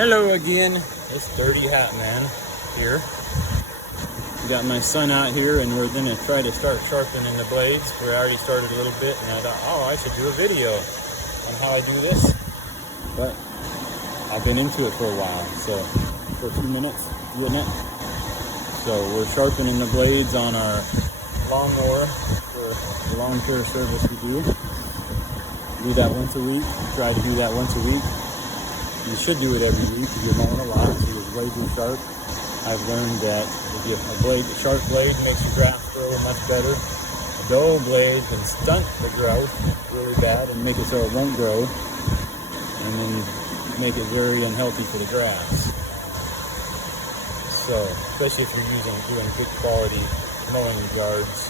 Hello again, it's Dirty Hat Man here. Got my son out here and we're gonna try to start sharpening the blades. We already started a little bit and I thought, oh, I should do a video on how I do this. But I've been into it for a while, so for a few minutes doing it. So we're sharpening the blades on our lawnmower for the lawn care service we do. Do that once a week, try to do that once a week. You should do it every week if you're mowing a lot, so your blades are sharp. I've learned that if a sharp blade makes your grass grow much better. A dull blade can stunt the growth really bad and make it so it won't grow, and then make it very unhealthy for the grass. So, especially if you're doing good quality mowing yards,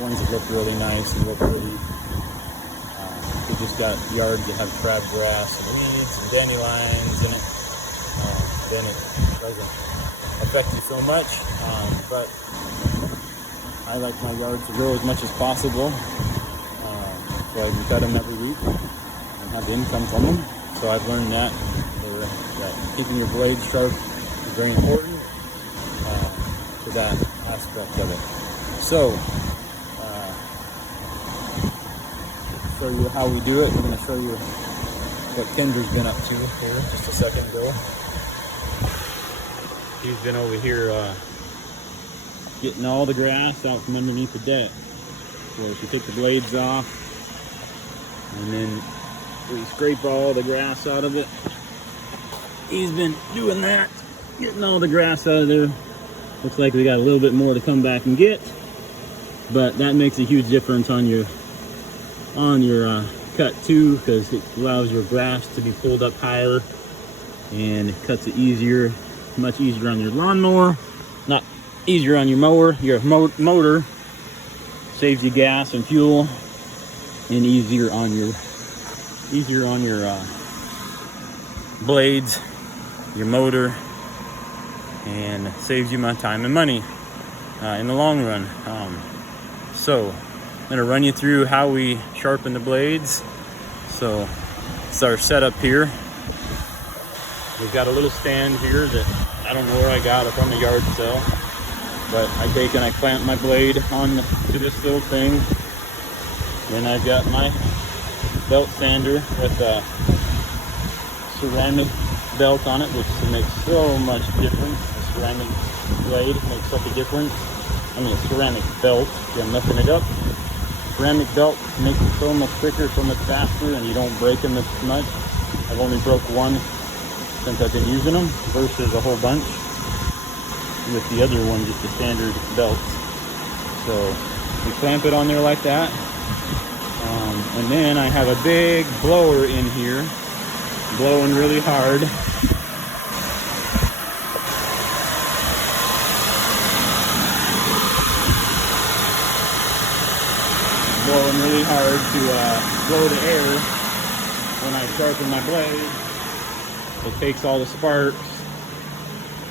ones that look really nice and look pretty. We just got yards that have crabgrass and weeds and dandelions in it. Then it doesn't affect you so much. But I like my yards to grow as much as possible. So I can cut them every week and have income from them. So I've learned that keeping your blades sharp is very important to that aspect of it. So, show you how we do it. We're going to show you what Kendra's been up to here just a second ago. He's been over here getting all the grass out from underneath the deck. So if you take the blades off and then we scrape all the grass out of it, he's been doing that, getting all the grass out of there. Looks like we got a little bit more to come back and get, but that makes a huge difference on your cut too, because it allows your grass to be pulled up higher and it cuts it easier, much easier on your lawnmower. Not easier on your mower, your motor. Saves you gas and fuel, and easier on your blades, your motor, and saves you my time and money in the long run. So I'm going to run you through how we sharpen the blades. So it's our setup here. We've got a little stand here that I don't know where I got it from, the yard sale, but I take and I clamp my blade on to this little thing. Then I've got my belt sander with a ceramic belt on it, which makes so much difference. A ceramic blade makes such a difference. I mean, a ceramic belt, if I'm messing it up. Ceramic belt makes it so much quicker, so much faster, and you don't break them as much. I've only broke one since I've been using them versus a whole bunch with the other one, just the standard belts. So we clamp it on there like that. And then I have a big blower in here, blowing really hard. Blowing really hard to blow the air when I sharpen my blade. It takes all the sparks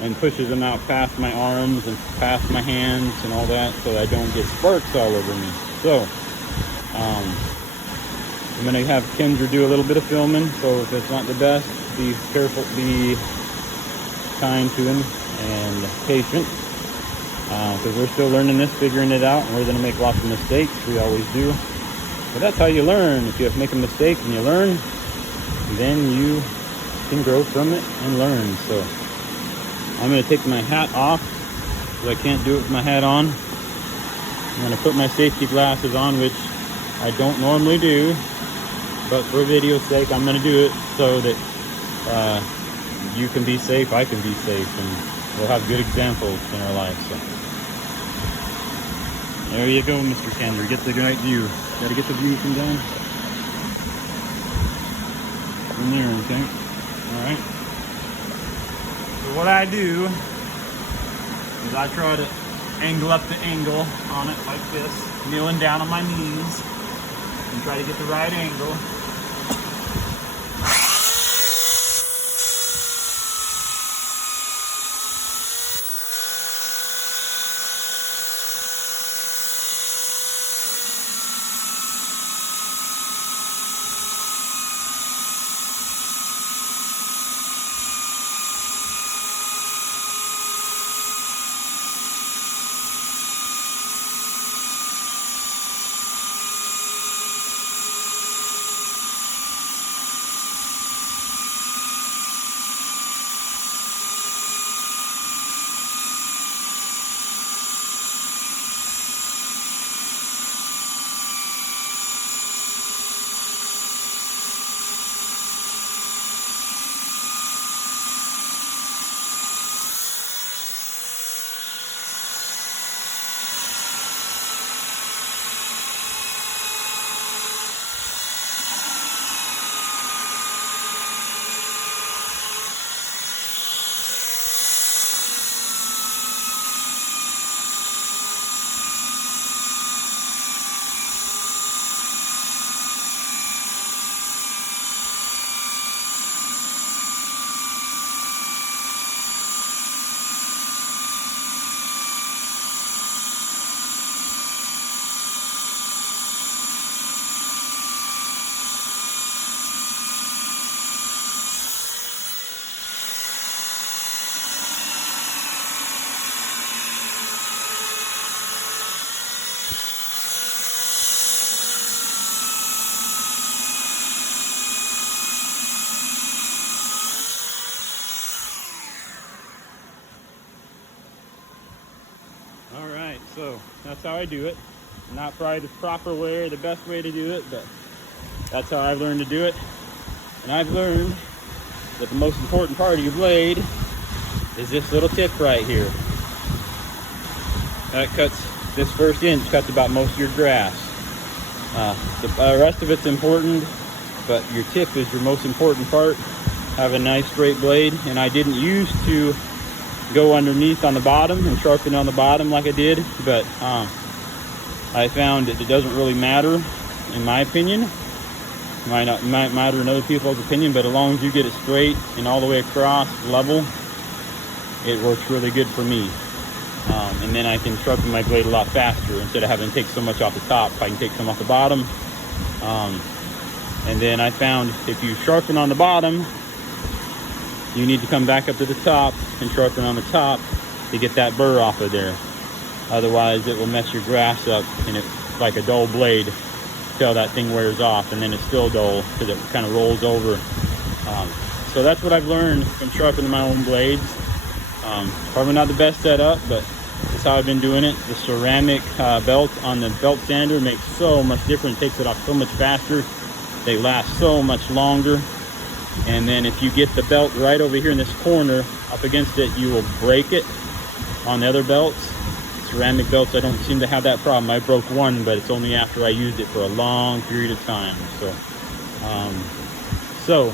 and pushes them out past my arms and past my hands and all that, so I don't get sparks all over me. So I'm going to have Kendra do a little bit of filming, so if it's not the best, be careful, be kind to him and patient. Because we're still learning this, figuring it out, and we're going to make lots of mistakes. We always do. But that's how you learn. If you make a mistake and you learn, then you can grow from it and learn. So I'm going to take my hat off because I can't do it with my hat on. I'm going to put my safety glasses on, which I don't normally do. But for video's sake, I'm going to do it so that you can be safe, I can be safe, and we'll have good examples in our lives. So there you go, Mr. Kendra. Get the right view. Got to get the view from down. From there, okay? Alright. So what I do is I try to angle up the angle on it like this, kneeling down on my knees, and try to get the right angle. So that's how I do it. Not probably the proper way or the best way to do it, but that's how I've learned to do it. And I've learned that the most important part of your blade is this little tip right here. That cuts, this first inch cuts about most of your grass. The rest of it's important, but your tip is your most important part. Have a nice straight blade, and I didn't used to go underneath on the bottom and sharpen on the bottom like I did, but I found that it doesn't really matter, in my opinion. Might matter in other people's opinion, but as long as you get it straight and all the way across level, it works really good for me. And then I can sharpen my blade a lot faster. Instead of having to take so much off the top, I can take some off the bottom. And then I found if you sharpen on the bottom, you need to come back up to the top and sharpen on the top to get that burr off of there. Otherwise it will mess your grass up, and it's like a dull blade till that thing wears off, and then it's still dull because it kind of rolls over. So that's what I've learned from sharpening my own blades. Probably not the best setup, but that's how I've been doing it. The ceramic belt on the belt sander makes so much difference. It takes it off so much faster. They last so much longer. And then if you get the belt right over here in this corner up against it, you will break it. On the other belts, ceramic belts, I don't seem to have that problem. I broke one, but it's only after I used it for a long period of time. So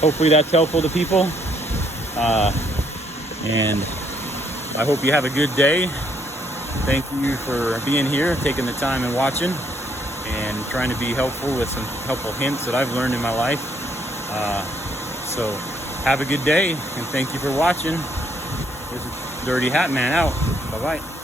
hopefully that's helpful to people. And I hope you have a good day. Thank you for being here, taking the time and watching, and trying to be helpful with some helpful hints that I've learned in my life. So have a good day, and thank you for watching. This is Dirty Hat Man out. Bye-bye.